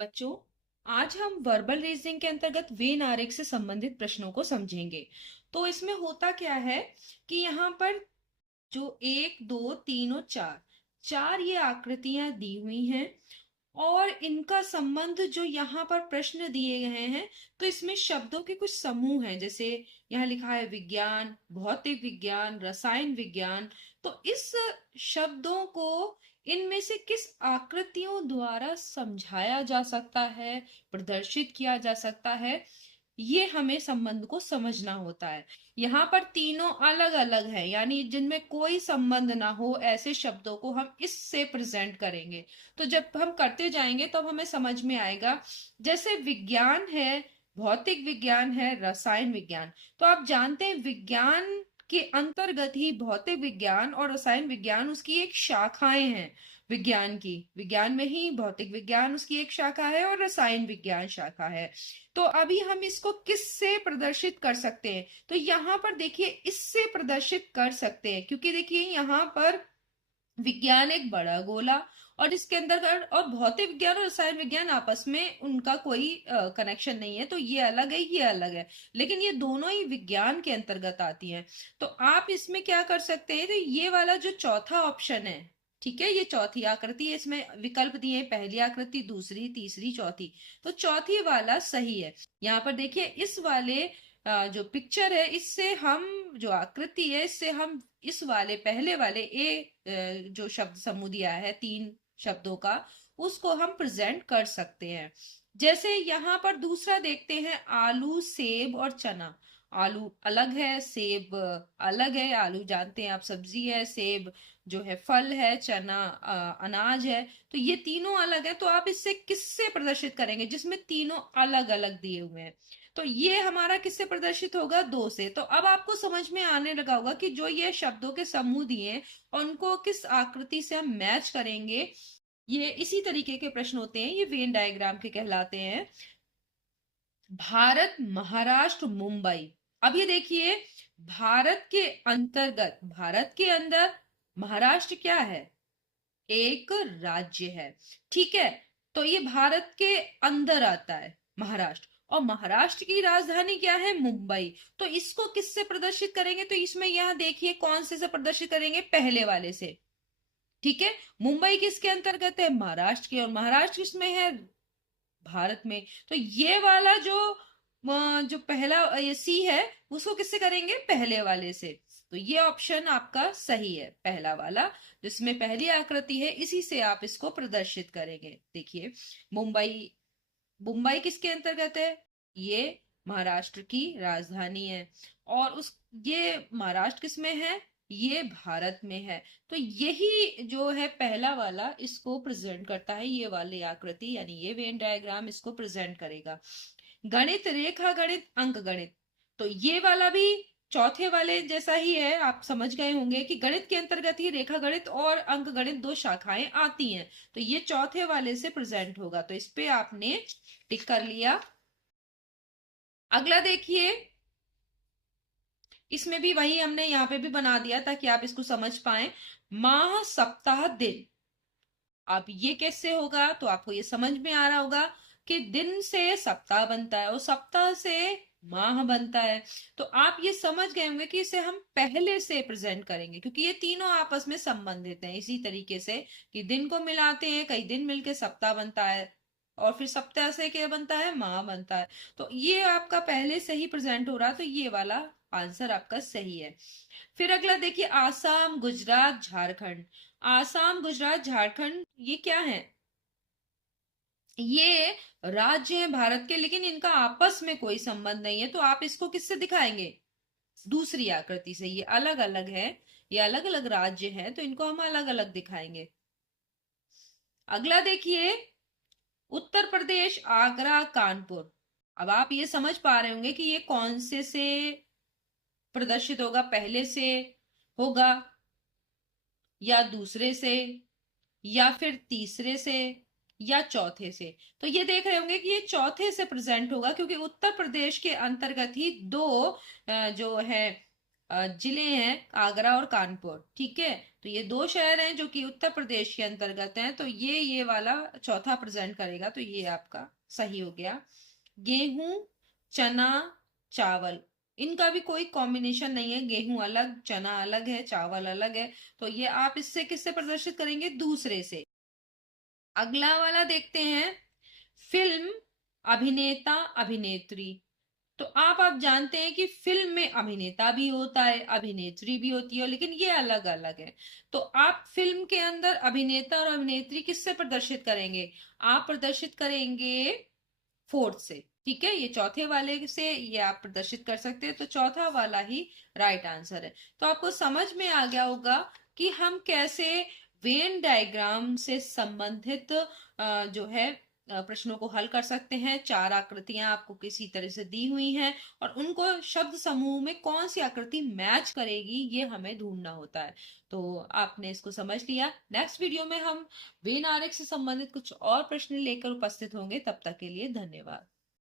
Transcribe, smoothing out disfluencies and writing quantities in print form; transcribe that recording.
बच्चों, आज हम वर्बल रीजनिंग के अंतर्गत वेन आरेख से संबंधित प्रश्नों को समझेंगे। तो इसमें होता क्या है कि यहाँ पर जो एक, दो, तीन और चार, चार ये आकृतियां दी हुई हैं और इनका संबंध जो यहाँ पर प्रश्न दिए गए हैं, तो इसमें शब्दों के कुछ समूह हैं। जैसे यहाँ लिखा है विज्ञान, भौतिक विज्ञान, रसायन विज्ञान। तो इस शब्दों को इनमें से किस आकृतियों द्वारा समझाया जा सकता है, प्रदर्शित किया जा सकता है, ये हमें संबंध को समझना होता है। यहाँ पर तीनों अलग अलग हैं, यानी जिनमें कोई संबंध ना हो ऐसे शब्दों को हम इससे प्रेजेंट करेंगे। तो जब हम करते जाएंगे तब हमें समझ में आएगा। जैसे विज्ञान है, भौतिक विज्ञान है, रसायन विज्ञान। तो आप जानते हैं विज्ञान के अंतर्गत ही भौतिक विज्ञान और रसायन विज्ञान उसकी एक शाखाएं हैं। विज्ञान की, विज्ञान में ही भौतिक विज्ञान उसकी एक शाखा है और रसायन विज्ञान शाखा है। तो अभी हम इसको किससे प्रदर्शित कर सकते हैं? तो यहाँ पर देखिए इससे प्रदर्शित कर सकते हैं, क्योंकि देखिए यहाँ पर विज्ञान एक बड़ा गोला और इसके अंदर और भौतिक विज्ञान और रसायन विज्ञान आपस में उनका कोई कनेक्शन नहीं है। तो ये अलग है, ये अलग है, लेकिन ये दोनों ही विज्ञान के अंतर्गत आती हैं। तो आप इसमें क्या कर सकते हैं? तो ये वाला जो चौथा ऑप्शन है, ठीक है, ये चौथी आकृति है, इसमें विकल्प दिए हैं, पहली आकृति, दूसरी, तीसरी, चौथी। तो चौथी वाला सही है। यहाँ पर देखिए इस वाले जो पिक्चर है, इससे हम, जो आकृति है, इससे हम इस वाले पहले वाले जो शब्द समूह दिया है तीन शब्दों का, उसको हम प्रेजेंट कर सकते हैं। जैसे यहाँ पर दूसरा देखते हैं, आलू, सेब और चना। आलू अलग है, सेब अलग है। आलू जानते हैं आप सब्जी है, सेब जो है फल है, चना अनाज है। तो ये तीनों अलग है। तो आप इससे किससे प्रदर्शित करेंगे जिसमें तीनों अलग अलग दिए हुए हैं? तो ये हमारा किससे प्रदर्शित होगा? दो से। तो अब आपको समझ में आने लगा होगा कि जो ये शब्दों के समूह दिए हैं उनको किस आकृति से हम मैच करेंगे। ये इसी तरीके के प्रश्न होते हैं, ये वेन डायग्राम के कहलाते हैं। भारत, महाराष्ट्र, मुंबई। अब ये देखिए, भारत के अंतर्गत, भारत के अंदर महाराष्ट्र क्या है? एक राज्य है, ठीक है। तो ये भारत के अंदर आता है महाराष्ट्र, और महाराष्ट्र की राजधानी क्या है? मुंबई। तो इसको किससे प्रदर्शित करेंगे? तो इसमें यहां देखिए कौन से प्रदर्शित करेंगे? पहले वाले से, ठीक है। मुंबई किसके अंतर्गत है? महाराष्ट्र के, और महाराष्ट्र किसमें है? भारत में। तो ये वाला जो पहला ये सी है, उसको किससे करेंगे? पहले वाले से। तो ये ऑप्शन आपका सही है, पहला वाला, जिसमें पहली आकृति है, इसी से आप इसको प्रदर्शित करेंगे। देखिए मुंबई, मुंबई किसके अंतर्गत है? ये महाराष्ट्र की राजधानी है। और उस, ये महाराष्ट्र किसमें है? ये भारत में है। तो यही जो है पहला वाला, इसको प्रेजेंट करता है, ये वाली आकृति, यानी ये वेन डायग्राम इसको प्रेजेंट करेगा। गणित, रेखा गणित, अंक गणित। तो ये वाला भी चौथे वाले जैसा ही है। आप समझ गए होंगे कि गणित के अंतर्गत ही रेखा गणित और अंक गणित दो शाखाएं आती हैं। तो ये चौथे वाले से प्रेजेंट होगा। तो इस पे आपने टिक कर लिया। अगला देखिए, इसमें भी वही हमने यहाँ पे भी बना दिया ताकि आप इसको समझ पाए। माह, सप्ताह, दिन। अब ये कैसे होगा? तो आपको ये समझ में आ रहा होगा कि दिन से सप्ताह बनता है और सप्ताह से माह बनता है। तो आप ये समझ गए होंगे कि इसे हम पहले से प्रेजेंट करेंगे, क्योंकि ये तीनों आपस में संबंधित हैं। इसी तरीके से कि दिन को मिलाते हैं, कई दिन मिलके सप्ताह बनता है, और फिर सप्ताह से क्या बनता है? माह बनता है। तो ये आपका पहले से ही प्रेजेंट हो रहा है। तो ये वाला आंसर आपका सही है। फिर अगला देखिए, आसाम, गुजरात, झारखंड। आसाम, गुजरात, झारखंड ये क्या है? ये राज्य हैं भारत के, लेकिन इनका आपस में कोई संबंध नहीं है। तो आप इसको किससे दिखाएंगे? दूसरी आकृति से। ये अलग अलग है, ये अलग अलग राज्य हैं, तो इनको हम अलग अलग दिखाएंगे। अगला देखिए, उत्तर प्रदेश, आगरा, कानपुर। अब आप ये समझ पा रहे होंगे कि ये कौन से प्रदर्शित होगा? पहले से होगा, या दूसरे से, या फिर तीसरे से, या चौथे से। तो ये देख रहे होंगे कि ये चौथे से प्रेजेंट होगा, क्योंकि उत्तर प्रदेश के अंतर्गत ही दो जो है जिले हैं आगरा और कानपुर। ठीक है, तो ये दो शहर हैं जो कि उत्तर प्रदेश के अंतर्गत हैं, तो ये वाला चौथा प्रेजेंट करेगा, तो ये आपका सही हो गया। गेहूं, चना, चावल, इनका भी कोई कॉम्बिनेशन नहीं है, गेहूं अलग, चना अलग है, चावल अलग है, तो ये आप इससे किससे प्रदर्शित करेंगे, दूसरे से। अगला वाला देखते हैं, फिल्म, अभिनेता, अभिनेत्री। तो आप जानते हैं कि फिल्म में अभिनेता भी होता है, अभिनेत्री भी होती है, लेकिन ये अलग अलग है। तो आप फिल्म के अंदर अभिनेता और अभिनेत्री किससे प्रदर्शित करेंगे, आप प्रदर्शित करेंगे फोर्थ से। ठीक है, ये चौथे वाले से ये आप प्रदर्शित कर सकते हैं, तो चौथा वाला ही राइट आंसर है। तो आपको समझ में आ गया होगा कि हम कैसे वेन डायग्राम से संबंधित जो है प्रश्नों को हल कर सकते हैं। चार आकृतियां आपको किसी तरह से दी हुई हैं और उनको शब्द समूह में कौन सी आकृति मैच करेगी ये हमें ढूंढना होता है। तो आपने इसको समझ लिया। नेक्स्ट वीडियो में हम वेन आरेख से संबंधित कुछ और प्रश्न लेकर उपस्थित होंगे। तब तक के लिए धन्यवाद।